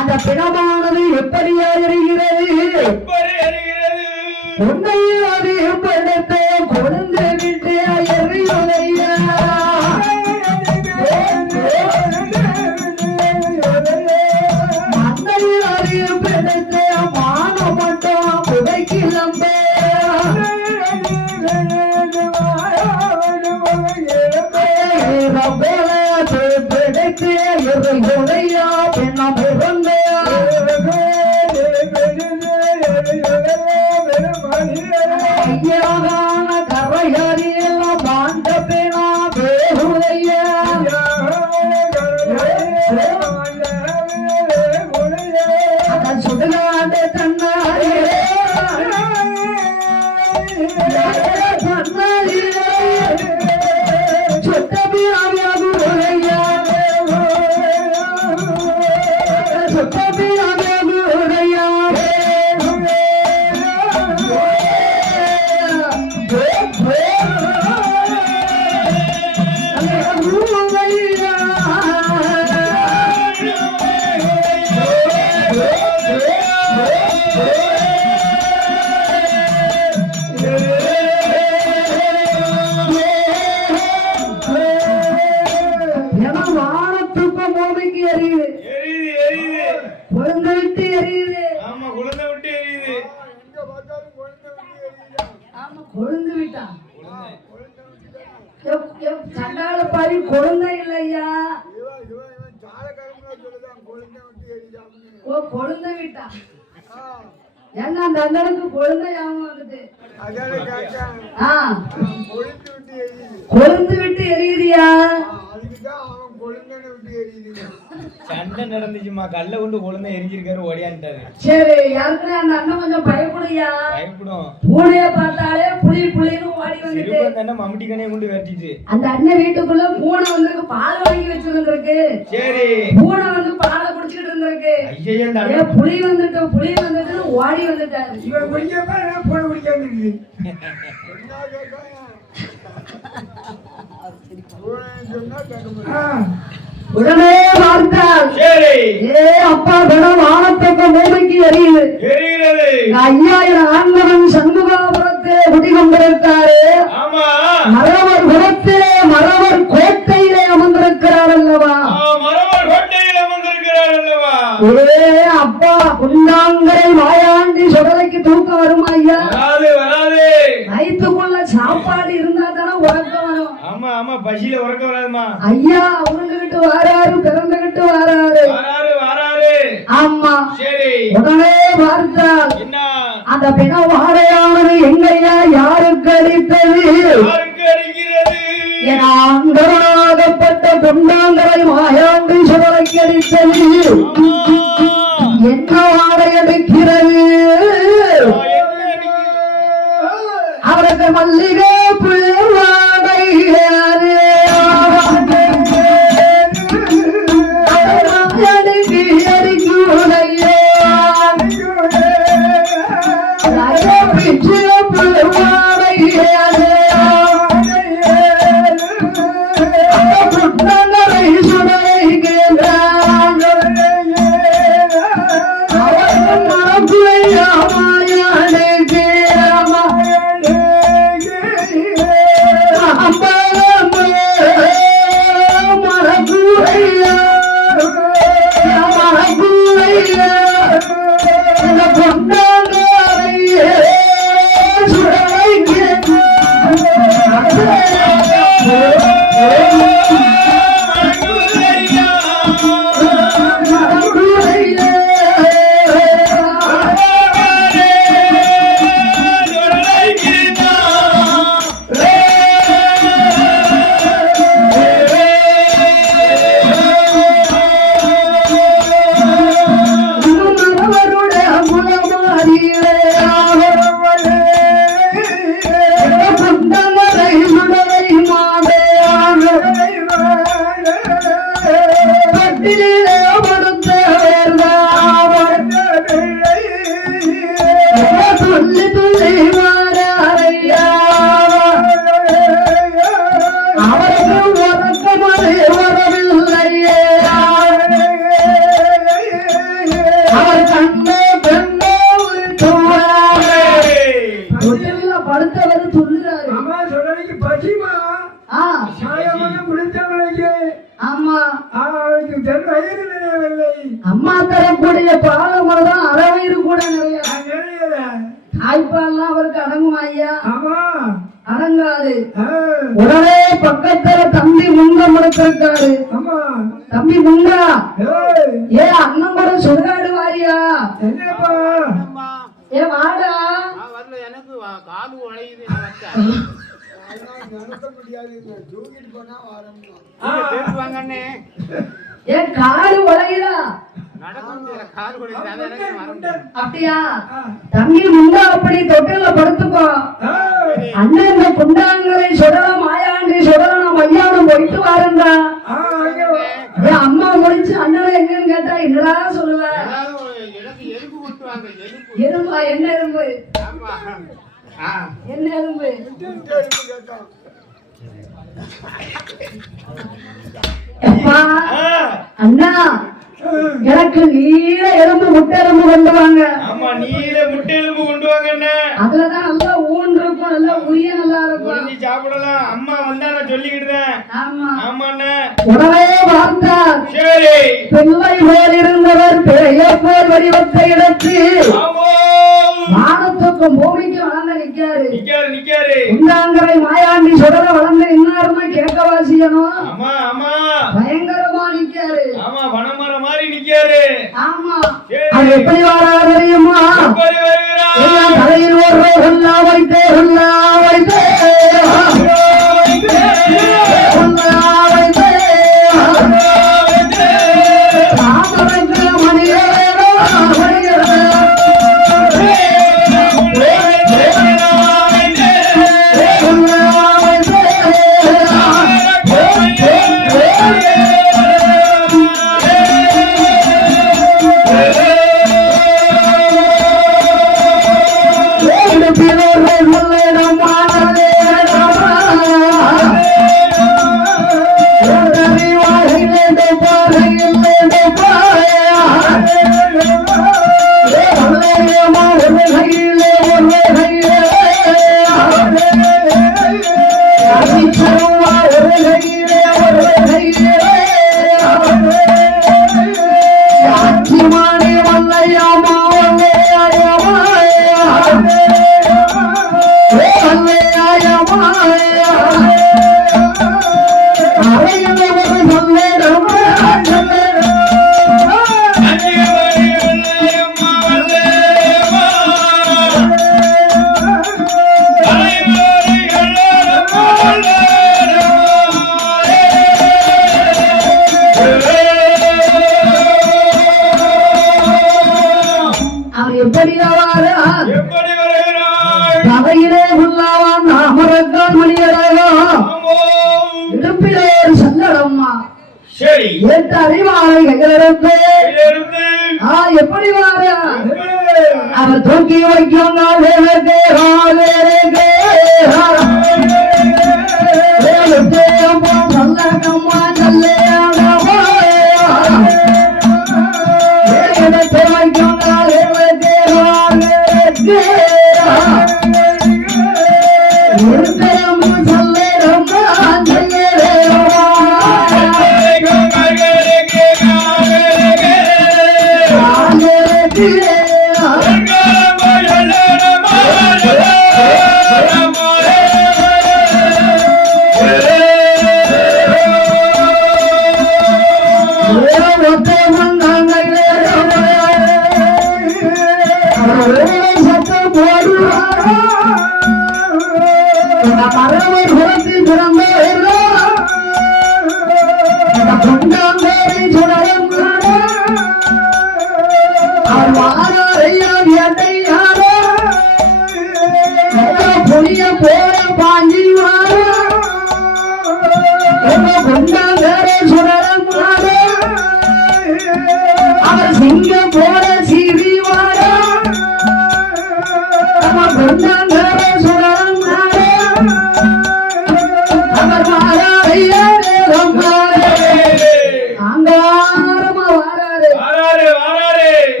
அந்த பிணமானது எப்படியா எறிகிறது உண்மையில் அது எப்படித்த கொழுந்து விட்டு எறிவதையா மண்ணையில் அது எப்படித்த மான மட்டும் புதைக்கிழம்ப உடையா பெண்ண பிறந்த ஐயாவான கரையறியெல்லாம் பாண்ட பெணா பேருடையா அதன் சுடுகாண்ட தன்னாரியே தன்னாரியே கொழுந்தை இல்லையா கொழுந்த விட்டா ஏன்னா அந்த அண்ணனுக்கு கொழுந்தை ஞாபகம் வந்துட்டு கொழுந்து விட்டு எரியுதியா சண்டை நடந்துச்சுமா கல்ல கொண்டு கொழுந்தை எரிஞ்சிருக்காரு ஓடியான்ட்டாரு. சரி யாருக்குன்னா அந்த அண்ணன் கொஞ்சம் பயப்படுயா பயப்படும் பூனைய பார்த்தாலே புலி புலின்னு ஓடி வந்துட்டு அந்த மம்முட்டி கண்ணையை கொண்டு வெட்டிச்சு. அந்த அண்ணன் வீட்டுக்குள்ள பூனை வந்து பால் வாங்கி வச்சிருந்திருக்கு. சரி பூனை வந்து பாலை குடிச்சிட்டு இருந்திருக்கு. ஐயோ புலி வந்துட்டு ஓடி வந்துட்டாரு. இவன் குடிக்காம பூனை குடிக்காம இருக்கு. உடனே பார்த்தால் அப்பா படம் வானத்தக்க பூமிக்கு எரியுது. ஐயாயிரம் ஆண்டவன் சண்முகாபுரத்திலே குடிகொண்டிருக்காரு. மரவர் குலத்திலே மரவர் கோட்டையிலே அமர்ந்திருக்கிறார் அல்லவா. அப்பா குண்டாங்கரை மாயாண்டி சுடலைக்கு தூக்கம் வருமா ஐயா? நைட்டுக்குள்ள சாப்பாடு இருந்தா தானே உறக்கம் வரும். ஆமா ஆமா பசியில உறக்கம் வராதுமா. ஐயா உருண்டுகிட்டு வாராரு பிறந்துகிட்டு வாராரு. ஆமா சரி உடனே பார்த்தால் அந்த பிண வாடையானது எங்கையா யாருக்கு அடித்தது? என அங்கராகப்பட்ட பொன்னாங்கரை மாயாண்டி சுடலைக்கு அடித்தது என்ன வாடை அடிக்கிறது அவருக்கு மல்லிகை புள்ளாடை படுத்தவர் சொல்லுறாரு. அம்மா சொல்லலைக்கு பசிமா சாயமான குளித்தவளைக்கு ஆமா அவளுக்கு தன் வயிறு நிறையவில்லை. அம்மா தரக்கூடிய பாலமுறை தான் அறவயிறு கூட நிறைய நிறையல தாய்ப்பால்லாம் அவருக்கு அடங்குமா ஐயா? ஆமா அடங்காது. உடனே பக்கத்துல தம்பி முங்க முடுத்திருக்காரு. ஆமா தம்பி முங்கா ஏ அண்ணன் கூட சுடுகாடு வாரியா? என்னப்பா ஏ வாடா. எனக்கு காது உழையுது ஏன் காடு உலகிதா? அப்படியா? தம்பி முண்டா அப்படி தொட்டில படுத்துக்கோ. அண்ணன் இந்த குண்டாங்களை சுடலாம் மாயாண்டி சுடலாம் ஐயாவும் போயிட்டு வாருந்தா. அம்மா முடிச்சு அண்ணன் எங்கன்னு கேட்டா என்னடா சொல்லுவ? எறும்பா? என்ன எறும்பு? என்ன எறும்பு? அண்ணா எனக்கு நீல எலும்பு முட்டை எலும்பு கொண்டு வாங்க. ஆமா நீல முட்டை எலும்பு கொண்டு வாங்க. அதுலதான் நல்லா ஊன் இருக்கும், நல்லா உரிய நல்லா இருக்கும், சாப்பிடலாம். அம்மா வந்தா நான் சொல்லிக்கிட்டேன். ஆமா ஆமாண்ணே. உடனே பார்த்தார். சரி பிள்ளை மேல் இருந்தவர் பெயர் வடிவத்தை எடுத்து வானத்துக்கும் பூமிக்கு வளர்ந்து நிக்காரு. நிக்காரு குண்டாங்கரை மாயாண்டி சுடல வளர்ந்து இன்னாருமே கேட்கவா செய்யணும்? ஆமா ஆமா பயங்கரமா நிக்காரு. ஆமா வனமர மாதிரி நிக்காரு. ஆமா அது எப்படி வாரா தெரியுமா? தலையில் ஒரு உள்ளா வைத்தே உள்ளா வைத்தே எட்டு அறிவாரை கையிலிருந்து எப்படி வார அவர் தூக்கி வைக்கும் சொல்லக்கம்மா சொல்லையாடவா வைக்கும்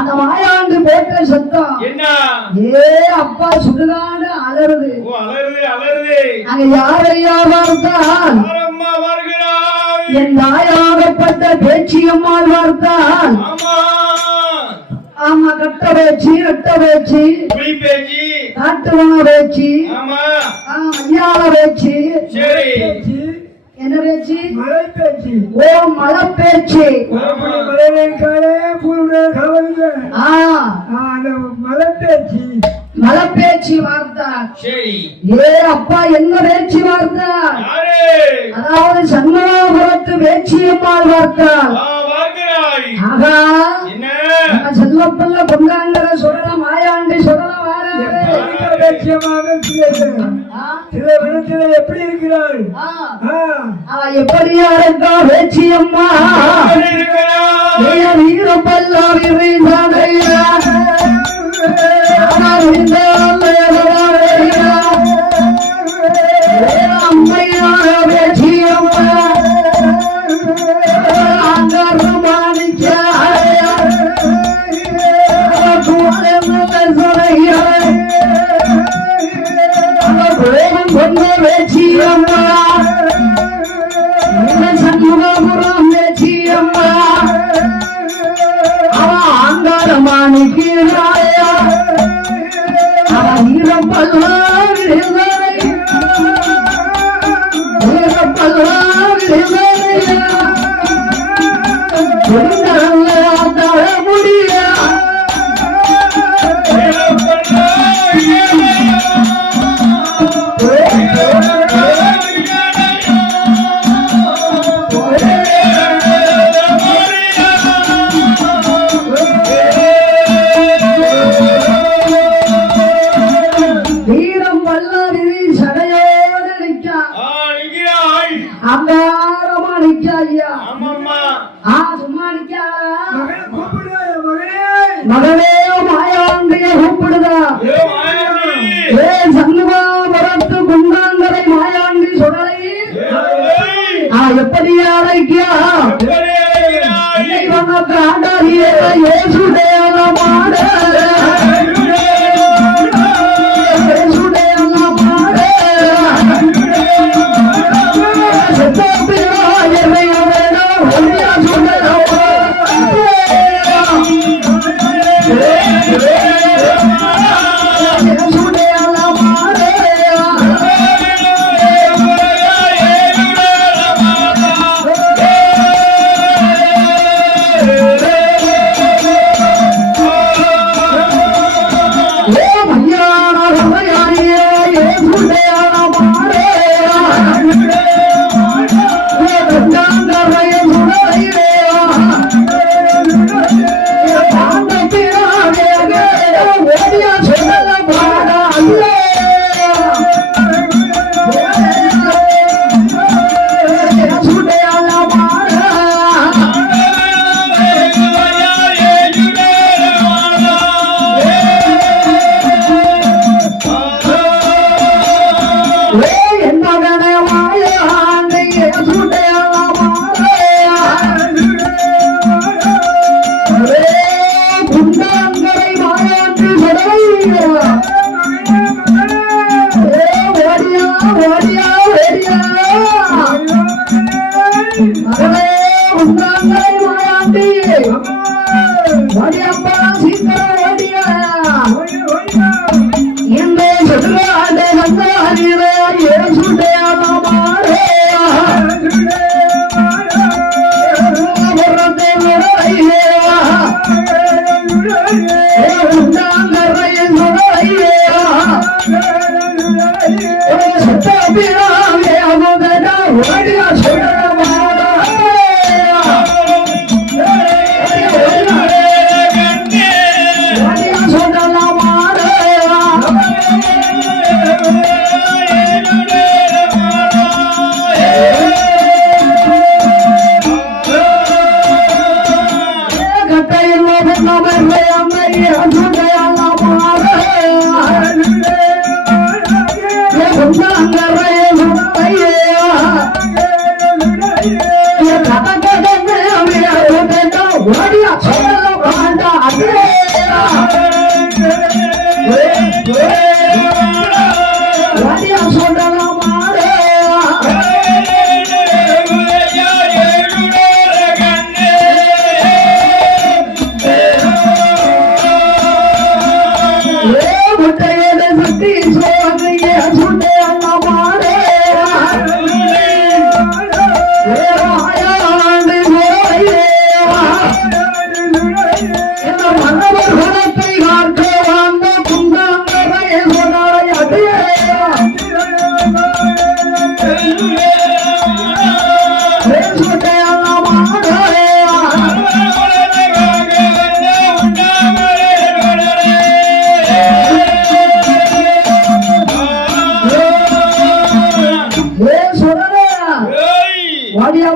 அந்த மாயாண்டு போட்ட சத்தம் ஏ அப்பா சுடுகாடு அலறுது அங்க யாரையா பார்த்தான் என் தாயாகப்பட்ட பேச்சியம்மாள் பார்த்தான் ஆமா கட்ட பேச்சு ரெட்ட பேச்சு காட்டுவன பேச்சு ஐயாள பேச்சு என்ன பேச்சு மழை பேச்சு ஓ மழை பேச்சு மழை பேச்சு வார்த்தா ஏ அப்பா என்ன பேச்சு வார்த்தா அதாவது சண்முகாபுரத்து பேச்சியம்மாள் வார்த்தா ஆகா செல்லப்பல்ல பொங்காங்கிற சொல்லலாம் மாயாண்டி சொல்லலாம் எப்படி இருக்கிறாள் எப்படியா இருக்கா பேச்சியம்மா வீரப்பல்லா விரைந்தாடையா அம்மையான பேச்சியம்மா பேச்சியம்மா சண்முகபுரம் பேச்சியம்மா ஆங்காரமானிக்கு மகனே மாயாண்டிய கூப்பிடுதா சண்முகாபுரத்து குண்டாங்கரை மாயாண்டி சுடலை எப்படி அழைக்கியா ஆண்டாரிய ஏசுடைய மாட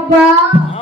அப்பா